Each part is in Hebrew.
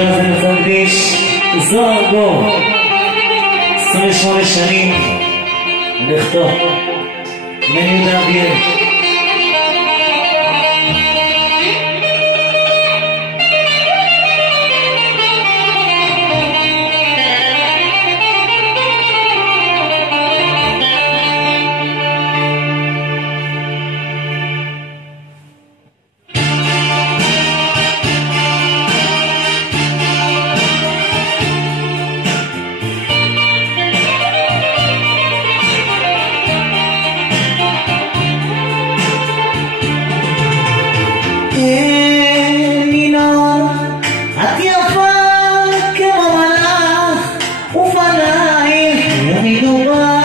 זה מקדיש זוהר גור 28 שנים לכתו בן יהודה אביאל. את יפה כמו מלאך ופנייך ימידובה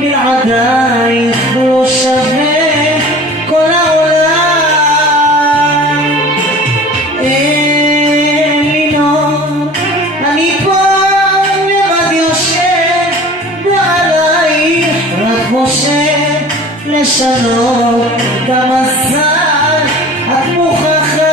בלעדייך לא שווה כל העולם. אלינור, אני פה לבד יושב ועלייך רק חושב לשנות את המסע את מוכרחה.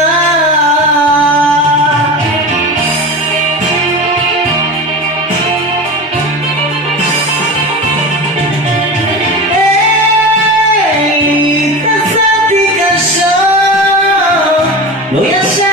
התנסתי קשה לא ישר